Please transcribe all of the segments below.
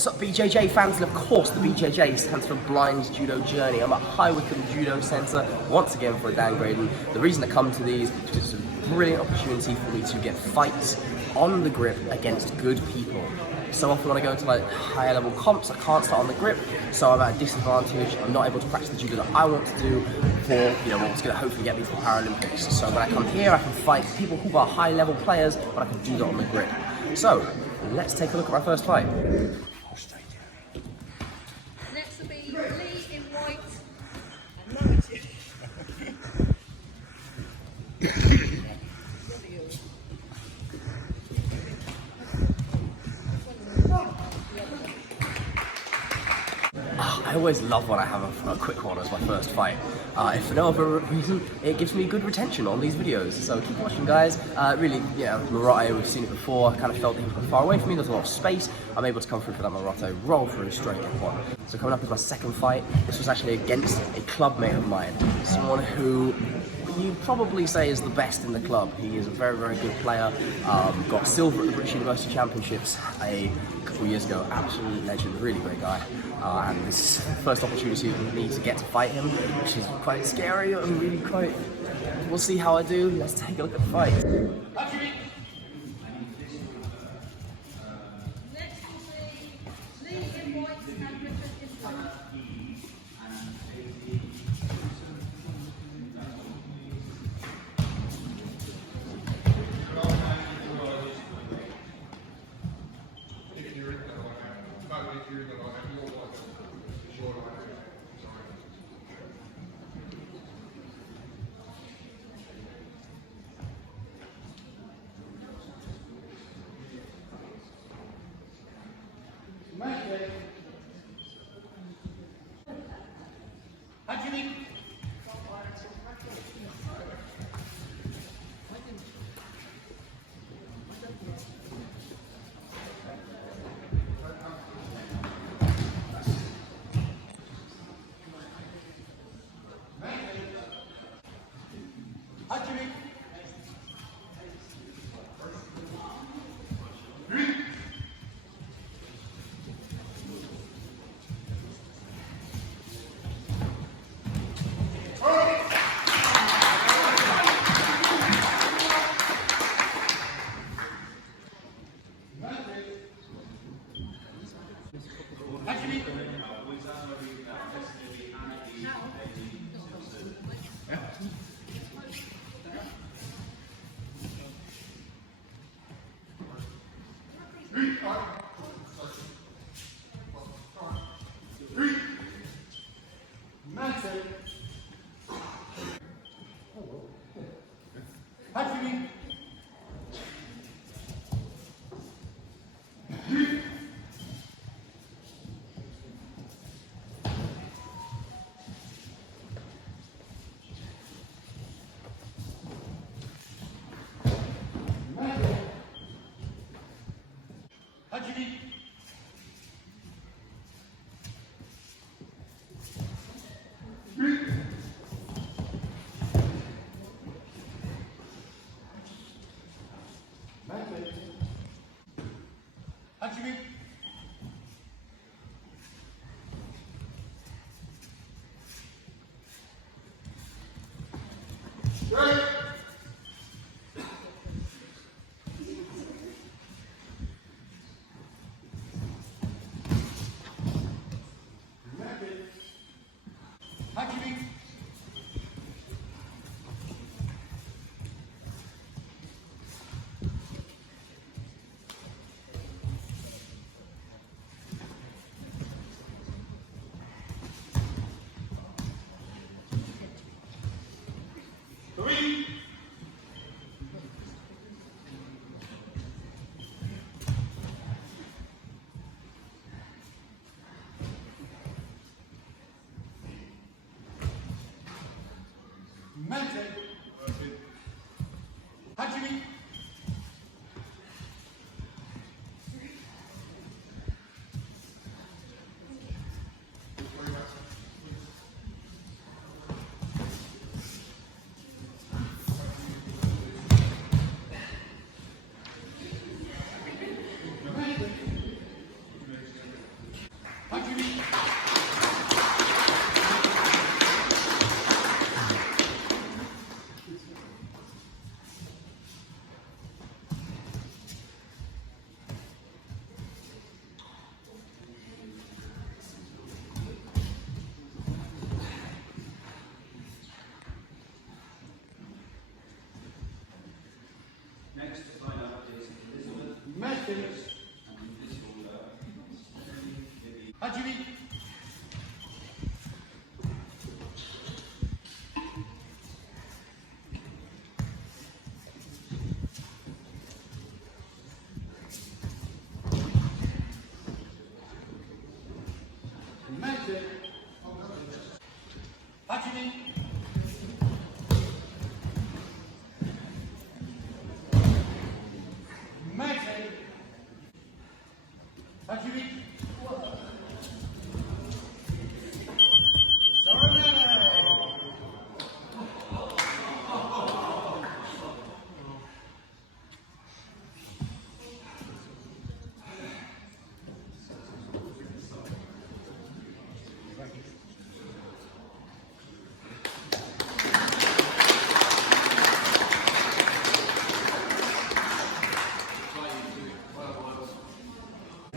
What's up, BJJ fans? And of course, the BJJ stands for Blind Judo Journey. I'm at Wycombe Judo Centre once again for a downgrade, and the reason I come to these is because it's a brilliant opportunity for me to get fights on the grip against good people. So often when I go to like higher level comps, I can't start on the grip, so I'm at a disadvantage. I'm not able to practice the judo that I want to do for, what's going to hopefully get me to the Paralympics. So when I come here, I can fight people who are high level players, but I can do that on the grip. So let's take a look at my first fight. Next will be Lee in white. I always love when I have a quick one as my first fight. If for no other reason, it gives me good retention on these videos. So keep watching, guys. Really, Marotte, we've seen it before. I kind of felt that he was quite far away from me. There's a lot of space. I'm able to come through for that Marotte, roll through straight in one. So coming up is my second fight. This was actually against a clubmate of mine, someone who you probably say is the best in the club. He is a very, very good player. Got silver at the British University Championships a couple of years ago. Absolute legend, really great guy. And this is the first opportunity for me to get to fight him, which is quite scary and really quite... We'll see how I do. Let's take a look at the fight. Next will be Lee in white and Richard in black.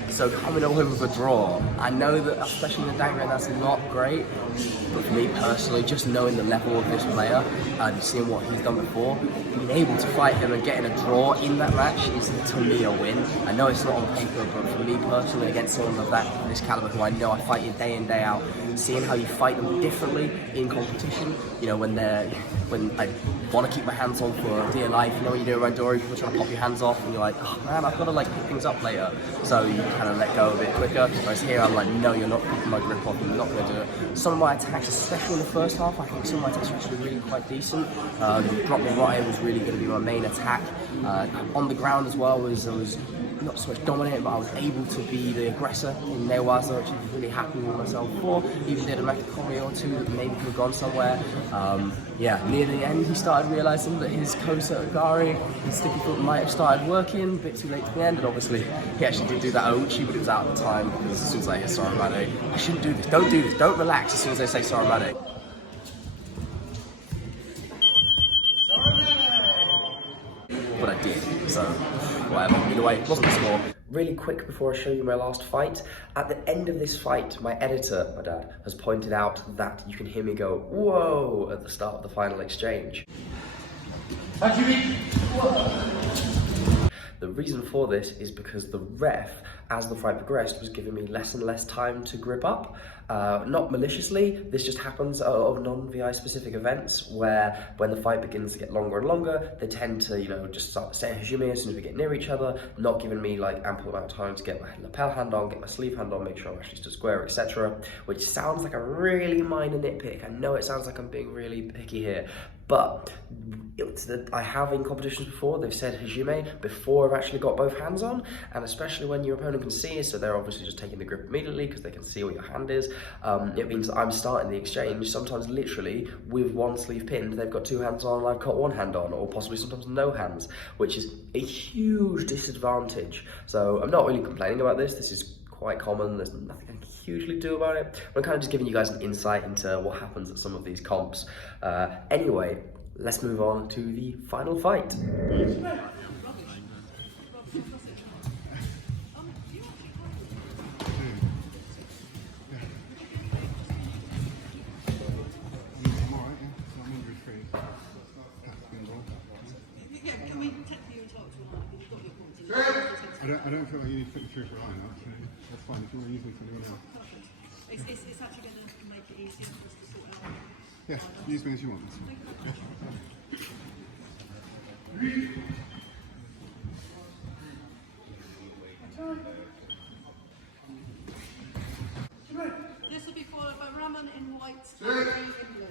So coming away with a draw, I know that especially in the dagger that's not great, but for me personally, just knowing the level of this player and seeing what he's done before, being able to fight him and getting a draw in that match is to me a win. I know it's not on paper, but for me personally, against someone of this caliber who I know I fight in day out, seeing how you fight them differently in competition, you know, when I want to keep my hands on for dear life, you know, when you're doing Randori, people are trying to pop your hands off and you're like, oh man, I've got to like pick things up later. So you kind of let go a bit quicker. Whereas here I'm like, no, you're not picking my grip off, you're not going to do it. Some of my attacks, especially in the first half, I think some of my attacks were actually really quite decent. Drop the right was really going to be my main attack. On the ground as well was not so much dominant, but I was able to be the aggressor in Newaza, which I'm really happy with myself for. Even did a Makakori or two that maybe could have gone somewhere. Yeah, near the end he started realising that his Kosa Ogari, his sticky foot might have started working, a bit too late to the end, and obviously he actually did do that Ouchi, but it was out of time, because as soon as I hear Saramade, I shouldn't do this, don't relax as soon as they say Saramade. But I did, so whatever. Either way, it wasn't the score. Really quick before I show you my last fight, at the end of this fight, my editor, my dad, has pointed out that you can hear me go, whoa, at the start of the final exchange. The reason for this is because the ref, as the fight progressed, was giving me less and less time to grip up. Not maliciously, this just happens of non-VI specific events where when the fight begins to get longer and longer, they tend to, you know, just start saying hajime as soon as we get near each other, not giving me like ample amount of time to get my lapel hand on, get my sleeve hand on, make sure I'm actually stood square, etc. Which sounds like a really minor nitpick. I know it sounds like I'm being really picky here, but I have in competitions before, they've said hajime before I've actually got both hands on, and especially when your opponent can see, so they're obviously just taking the grip immediately because they can see what your hand is. It means that I'm starting the exchange, sometimes literally with one sleeve pinned, they've got two hands on and I've got one hand on, or possibly sometimes no hands, which is a huge disadvantage. So I'm not really complaining about this, this is quite common, there's nothing I can hugely do about it. I'm kind of just giving you guys an insight into what happens at some of these comps. Anyway, let's move on to the final fight. I don't feel like you need to put me through for a line up, so that's fine. If you want to use me for anyone else. It's actually going to make it easier for us to sort out. Yeah, use me as you want. This will be followed by Raman in white and Ray in blue.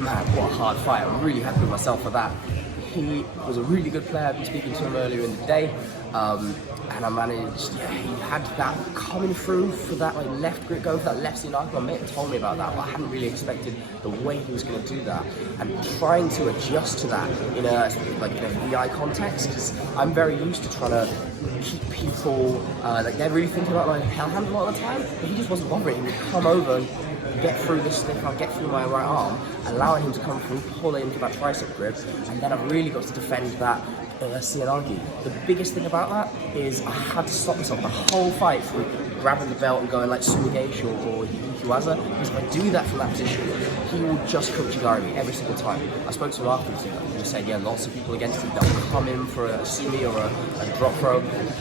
Man, what a hard fight. I'm really happy with myself for that. He was a really good player. I've been speaking to him earlier in the day, and I managed, he had that coming through for that like left grip, going for that left seat knuckle. My mate told me about that, but I hadn't really expected the way he was going to do that, and trying to adjust to that in a VI context, because I'm very used to trying to keep people, like they're really thinking about like hell handle all the time, but he just wasn't bothering. He would come over and get through this stiff, I'll get through my right arm, allowing him to come through, pull into that tricep grip, and then I've really got to defend that Sianagi. The biggest thing about that is I had to stop myself the whole fight from grabbing the belt and going like Sumigaeshi or Hikiwaza, because if I do that from that position, he will just Kochigari me every single time. I spoke to him afterwards, and he said, yeah, lots of people against him, they'll come in for a Sumi or a drop throw. It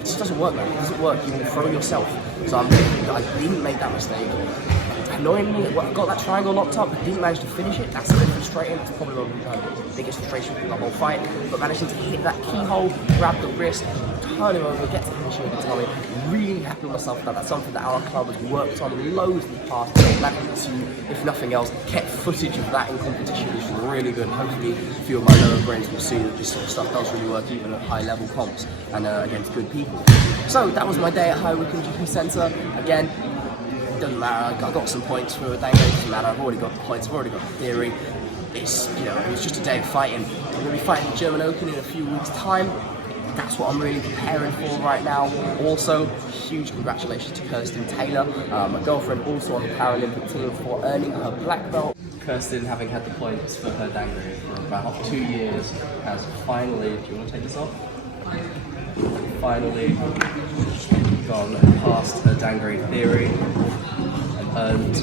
just doesn't work, man. It doesn't work. You will throw yourself. So I'm thinking that I didn't make that mistake. Annoyingly, I got that triangle locked up, but didn't manage to finish it. That's a bit frustrating. It's probably the biggest frustration from the whole fight. But managing to hit that keyhole, grab the wrist, turn him over, get to finish it, and tell me, really happy with myself for that. That's something that our club has worked on loads in the past. Managed to, if nothing else, kept footage of that in competition, which is really good. Hopefully, a few of my lower brains will see that this sort of stuff does really work even at high level comps and against good people. So that was my day at Wycombe GP Centre. Again, doesn't matter, I got some points for a day, it doesn't matter, I've already got the points, I've already got the theory. It's, you know, it was just a day of fighting. I'm going to be fighting the German Open in a few weeks' time. That's what I'm really preparing for right now. Also, huge congratulations to Kirsten Taylor, my girlfriend, also on the Paralympic team, for earning her black belt. Kirsten, having had the points for her dangry for about 2 years, has finally, do you want to take this off? Finally gone past her dangry theory and earned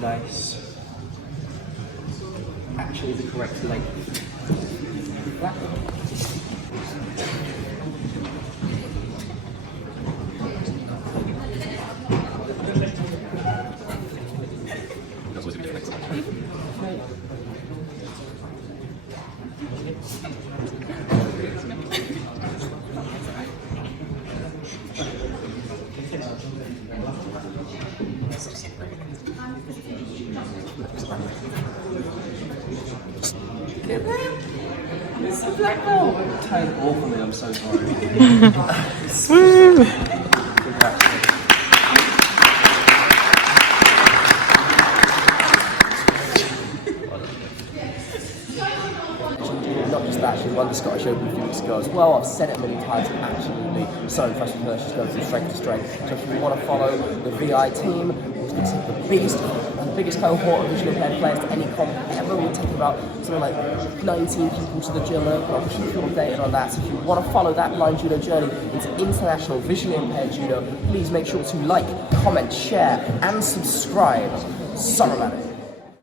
nice, actually the correct length. Black belt. It's a black belt. Tied awfully, I'm so sorry. Congratulations. Not just that, she won the Scottish Open a few weeks ago as well. I've said it many times, I'm absolutely so impressed with her. She's going from strength to strength. So if you want to follow the VI team, it's the biggest cohort of visually impaired players to any comp ever. We're taking about something like 19 people to the German Open. I'll keep you updated on that. So if you want to follow that blind judo journey into international visually impaired judo, please make sure to like, comment, share, and subscribe. Sorry about it.